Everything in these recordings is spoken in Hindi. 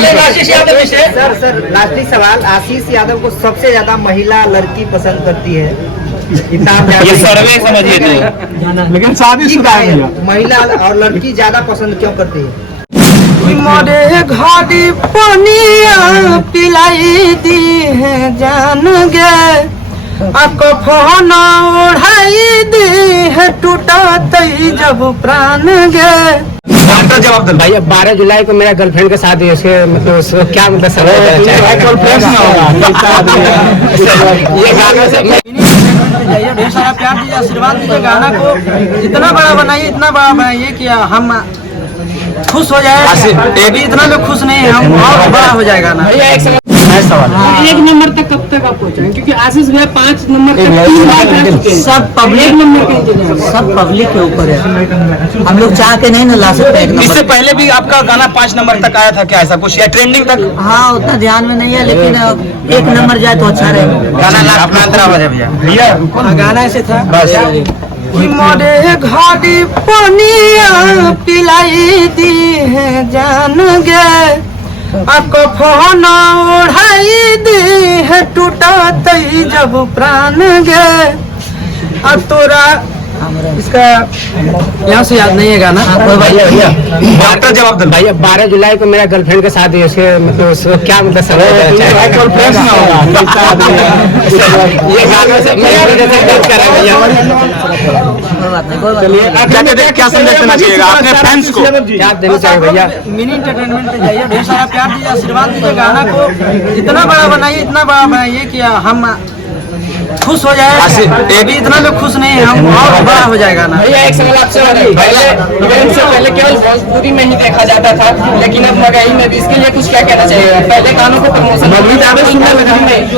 सर लास्टिक सवाल, आशीष यादव को सबसे ज्यादा महिला लड़की पसंद करती है, इतना ये सर्वे समझिए तो, लेकिन शादीशुदा है भैया। महिला और लड़की ज्यादा पसंद क्यों करती है? मोरे घाटी पनिया पिलाई दी है जान गे, फोन उड़ाई दी है टूटा तई जब प्राण गे। जवाब दे भैया 12 जुलाई को मेरा गर्लफ्रेंड के साथ है, उसके मतलब उसको क्या मतलब समझ गर्लफ्रेंड ना होगा ये गाना से जाइए, ढेर सारा प्यार दीजिए, आशीर्वाद दीजिए, गाना को इतना बड़ा बनाइए, इतना बड़ा बनाइए कि हम खुश हो जाए। अभी इतना भी खुश नहीं है हम, और बड़ा हो जाएगा ना। भैया एक सवाल, 1 नंबर तक कब तक आप पहुँचेंगे? क्योंकि आशीष भैया 5 नंबर तक 3 बार रह चुके हैं। सब पब्लिक नंबर के इंतजार, सब पब्लिक के ऊपर है, हम लोग चाह के नहीं ना ला सकते एक नंबर। इससे पहले भी आपका गाना 5 नंबर तक आया था क्या, ऐसा कुछ या ट्रेंडिंग तक? हाँ उतना ध्यान में नहीं है, लेकिन 1 नंबर जाए तो अच्छा रहेगा। गाना अपना अंतरा हो जाए भैया। गाना ऐसे था मोरे घाटी पनिया पिलाई दी है जान गे, फोन उड़ाई दी है टूटा तई जब प्राण गे। तोरा इसका यहाँ से याद नहीं है गाना। डॉक्टर जवाब दे भैया 12 जुलाई को मेरा गर्लफ्रेंड के साथ है, उसके मतलब उसको क्या मतलब समझ गर्लफ्रेंड ना होगा ये गाना से बात कर रहे हैं भैया। चलिए क्या संदेश देना चाहिएगा अपने फैंस को? क्या देना चाहिए भैया? मिनी एंटरटेनमेंट पे जाइए, ढेर सारा प्यार दीजिए, आशीर्वाद दीजिए, गाना को इतना बड़ा बनाइए, इतना बड़ा बनाइए कि हम खुश हो जाए। अभी इतना भी खुश नहीं है हम, और बड़ा हो जाएगा ना। भैया एक सवाल आपसे, पहले इवेंट से पहले केवल भोजपुरी में ही देखा जाता था, लेकिन अब मगही में भी, इसके लिए कुछ क्या कहना चाहिए? पहले गानों को प्रमोशन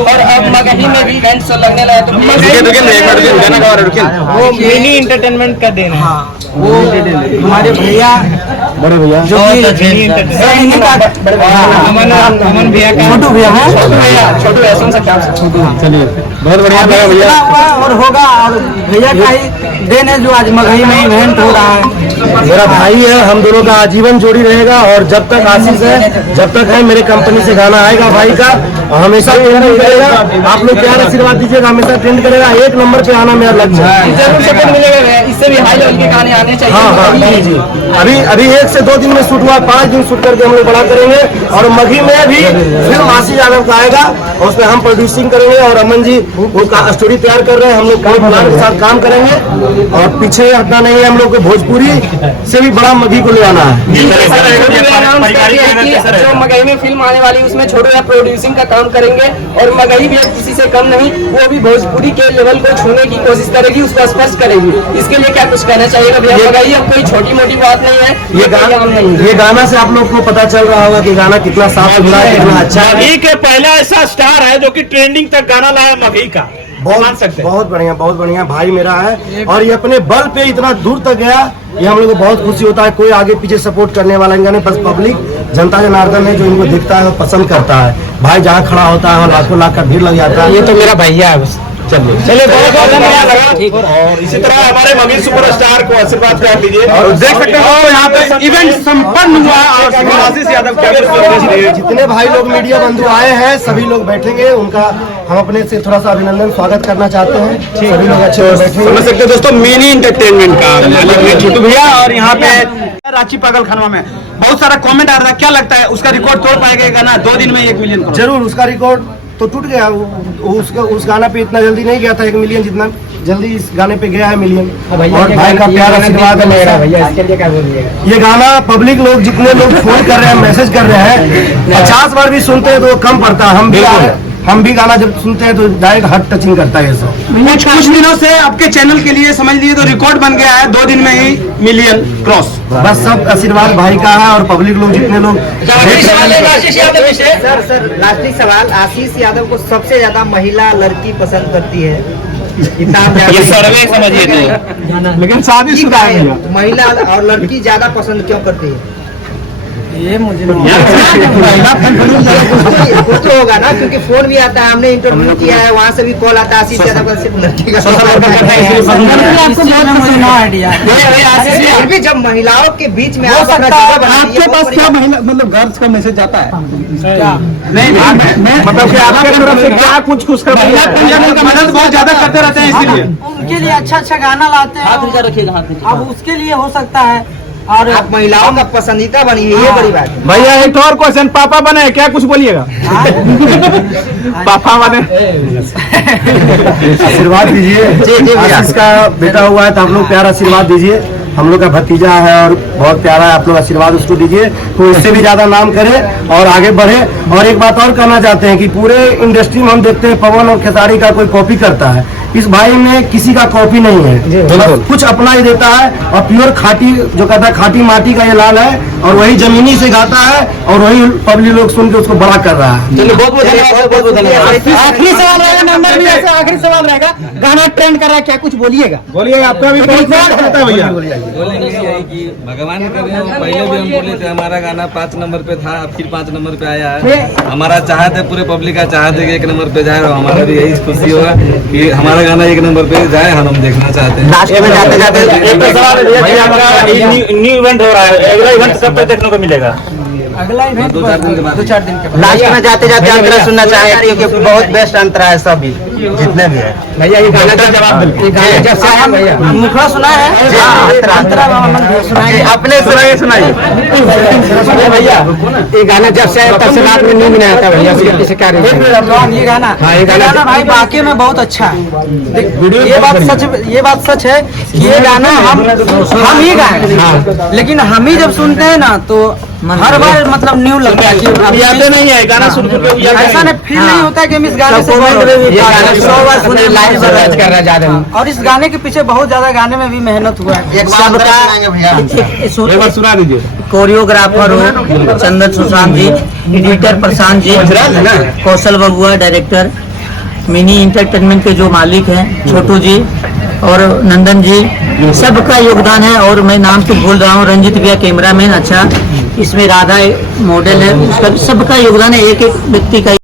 और अब मगही में भी इवेंट लगने लगा, तो वो मिनी एंटरटेनमेंट का देन है। वो हमारे भैया बड़े भैया जो अमन भैया का छोटू भैया है, छोटू ऐसा सा क्या? चलिए बहुत बढ़िया लगा भैया। हुआ और होगा, और भैया का ही देन है जो आज मगही में इवेंट हो रहा है। मेरा भाई है, हम दोनों का आजीवन जोड़ी रहेगा, और जब तक आशीष है, जब तक है, मेरे कंपनी से गाना आएगा भाई का, हमेशा ट्रेंड करेगा। आप लोग प्यार आशीर्वाद दीजिएगा, हमेशा ट्रेंड करेगा, 1 नंबर पे आना मेरा लक्ष्य है। जरूर सपोर्ट मिलेगा, इससे भी हाई लेवल के गाने आने चाहिए। हाँ जी, अभी 1 से 2 दिन में शूट हुआ, 5 दिन शूट करके हम लोग बड़ा करेंगे। और मघी में भी फिल्म आशीष यादव का आएगा, और उसमें हम प्रोड्यूसिंग करेंगे, और अमन जी उसका स्टोरी तैयार कर रहे हैं, हम लोग कई प्लान के साथ काम करेंगे। और पीछे हटना नहीं है, हम लोग को भोजपुरी से भी बड़ा मघी को ले आना है। जो मगही में फिल्म आने वाली उसमें छोटू या प्रोड्यूसिंग का काम करेंगे, और मगही भी किसी से कम नहीं, वो भी भोजपुरी के लेवल को छूने की कोशिश करेगी, उसको स्पष्ट करेगी। इसके लिए क्या कुछ कहना चाहिएगा भैया? मगही अब कोई छोटी मोटी बात नहीं है, ये गाना से आप लोग को पता चल रहा होगा कि गाना कितना साफ सुथरा है, कितना अच्छा है। मगही के पहला ऐसा स्टार है जो कि ट्रेंडिंग तक गाना लाया मगही का, मान सकते हैं। बहुत बढ़िया भाई मेरा है, और ये अपने बल पे इतना दूर तक गया, ये हम लोग को बहुत खुशी होता है। कोई आगे पीछे सपोर्ट करने वाला नहीं, बस पब्लिक जनता जनार्दन है जो इनको दिखता है, पसंद करता है। भाई जहाँ खड़ा होता है लाखों लाख का भीड़ लग जाता है। ये तो मेरा भैया है। चलिए बहुत धन्यवाद लगा। और इसी तरह हमारे मगही सुपरस्टार को आशीर्वाद कर लीजिए। और देख सकते हो यहाँ पे इवेंट संपन्न हुआ, और आशीष यादव क्या जितने भाई लोग मीडिया बंधु आए हैं, सभी लोग बैठेंगे, उनका हम अपने से थोड़ा सा अभिनंदन स्वागत करना चाहते हैं। सभी लोग अच्छे से बैठेंगे। समझ सकते हो दोस्तों, मिनी एंटरटेनमेंट का छोटू भैया। और यहाँ पे रांची पागल खानवा में बहुत सारा कमेंट आ रहा है, क्या लगता है उसका रिकॉर्ड तोड़ पाएगा गाना 2 दिन में 1 मिलियन? जरूर, उसका रिकॉर्ड तो टूट गया। उस गाना पे इतना जल्दी नहीं गया था 1 मिलियन, जितना जल्दी इस गाने पे गया है मिलियन। और भाई का प्यार आशीर्वाद है मेरा। भैया इसके लिए क्या बोलिएगा? ये गाना पब्लिक लोग जितने लोग फोन कर रहे हैं, मैसेज कर रहे हैं, 50 बार भी सुनते हैं तो वो कम पड़ता है। हम भी गाना जब सुनते हैं तो डायरेक्ट हार्ट टचिंग करता है ये सब। कुछ दिनों से आपके चैनल के लिए समझ लीजिए तो रिकॉर्ड बन गया है, 2 दिन में ही मिलियन क्रॉस। बस सब आशीर्वाद भाई का है, और पब्लिक लोग जितने लोग। सर लास्टिक सवाल, आशीष यादव को सबसे ज्यादा महिला लड़की पसंद करती है, इतना ये सर्वे समझिए तो, लेकिन शादीशुदा है भैया। महिला और लड़की ज्यादा पसंद क्यों करती है? ये मुझे कुछ तो होगा ना, क्योंकि फोन भी आता है, हमने इंटरव्यू किया है, वहाँ से भी कॉल आता है, आशीष यादव का सिर्फ लड़की का आइडिया। फिर भी जब महिलाओं के बीच में हो आप अपना सकता है, जगह बनाइए, आपके वो पास बड़ी क्या बात है। महिला मतलब गर्ल्स का मैसेज जाता है? नहीं मतलब कि आपके तरफ से क्या कुछ महिला पंजाब का मदद बहुत ज्यादा करते रहते हैं, इसीलिए उनके लिए अच्छा अच्छा गाना लाते हैं। अब उसके लिए हो सकता है। और आप महिलाओं का पसंदीदा बनिए, ये बड़ी बात है। भैया एक और क्वेश्चन, पापा बने क्या कुछ बोलिएगा? पापा बने आशीर्वाद दीजिए। आशीष का बेटा हुआ है तो हम लोग प्यार आशीर्वाद दीजिए। हम लोग का भतीजा है और बहुत प्यारा है, आप लोग आशीर्वाद उसको दीजिए तो इससे भी ज्यादा नाम करे और आगे बढ़े। और एक बात और कहना चाहते हैं कि पूरे इंडस्ट्री में हम देखते हैं पवन और खेसारी का कोई कॉपी करता है, इस भाई में किसी का कॉपी नहीं है, बस कुछ अपना ही देता है और प्योर खाटी जो कहता है खाटी माटी का ये लाल है और वही जमीनी से गाता है और वही पब्लिक लोग सुन के उसको बड़ा कर रहा है। चलिए बहुत बहुत धन्यवाद, बहुत बहुत धन्यवाद। आखिरी सवाल रहेगा नंबर भी ऐसे आखिरी सवाल रहेगा, गाना ट्रेंड कर रहा है, क्या कुछ बोलिएगा? बोलिएगा, आपका भी बहुत बहुत है भैया। बोलेंगे यही कि भगवान करे, पहले भी हम बोले थे हमारा गाना 5 नंबर पे था, अब फिर 5 नंबर पे आया है। हमारा चाहत है, पूरे पब्लिक का चाहत है कि 1 नंबर पे जाए और हमारा भी यही खुशी होगा कि हमारा गाना 1 नंबर पे जाए, हम देखना चाहते हैं। लास्ट में जाते जाते एक सवाल है भैया, न्यू इवेंट हो रहा है, अगला इवेंट कब तक देखने को मिलेगा? अगला इवेंट 2-4 दिन के बाद। 2-4 दिन के बाद। लास्ट में जाते जाते अंतरा सुनना चाहेंगे, क्योंकि बहुत बेस्ट अंतरा है सभी जितने भी है। भैया ये गाना का जवाब जब से आया भैया मुखड़ा सुना है? अंतरा सुनाइए। अपने सुनाइए, सुनाइए भैया। ये गाना जब से आया तब से रात में नींद नहीं आता भैया, उसके पीछे क्या रीजन है? ये गाना हाँ, ये ये गाना- गाना भाई वाकई में बहुत अच्छा है। ये बात सच है कि ये गाना हम ही गाए, लेकिन हम ही जब सुनते हैं ना तो हर बार मतलब न्यू लगता है कि यादें नहीं है गाना सुन के ऐसा नहीं फील नहीं होता है कि हम इस गाने से ये गाना 100 बार सुने, लाइन पर रच कर रहा है ज्यादा। और इस गाने के पीछे बहुत ज्यादा गाने में भी मेहनत हुआ है। एक बार अंतरा सुनाएंगे भैया। एक बार सुना दीजिए। कोरियोग्राफर हो चंदन सुशांत जी, एडिटर प्रशांत जी, कौशल बबुआ डायरेक्टर, मिनी इंटरटेनमेंट के जो मालिक हैं छोटू जी और नंदन जी, सबका योगदान है। और मैं नाम तो भूल रहा हूँ, रंजित भैया कैमरामैन, अच्छा इसमें राधा मॉडल है, उसका सबका योगदान है, एक एक व्यक्ति का।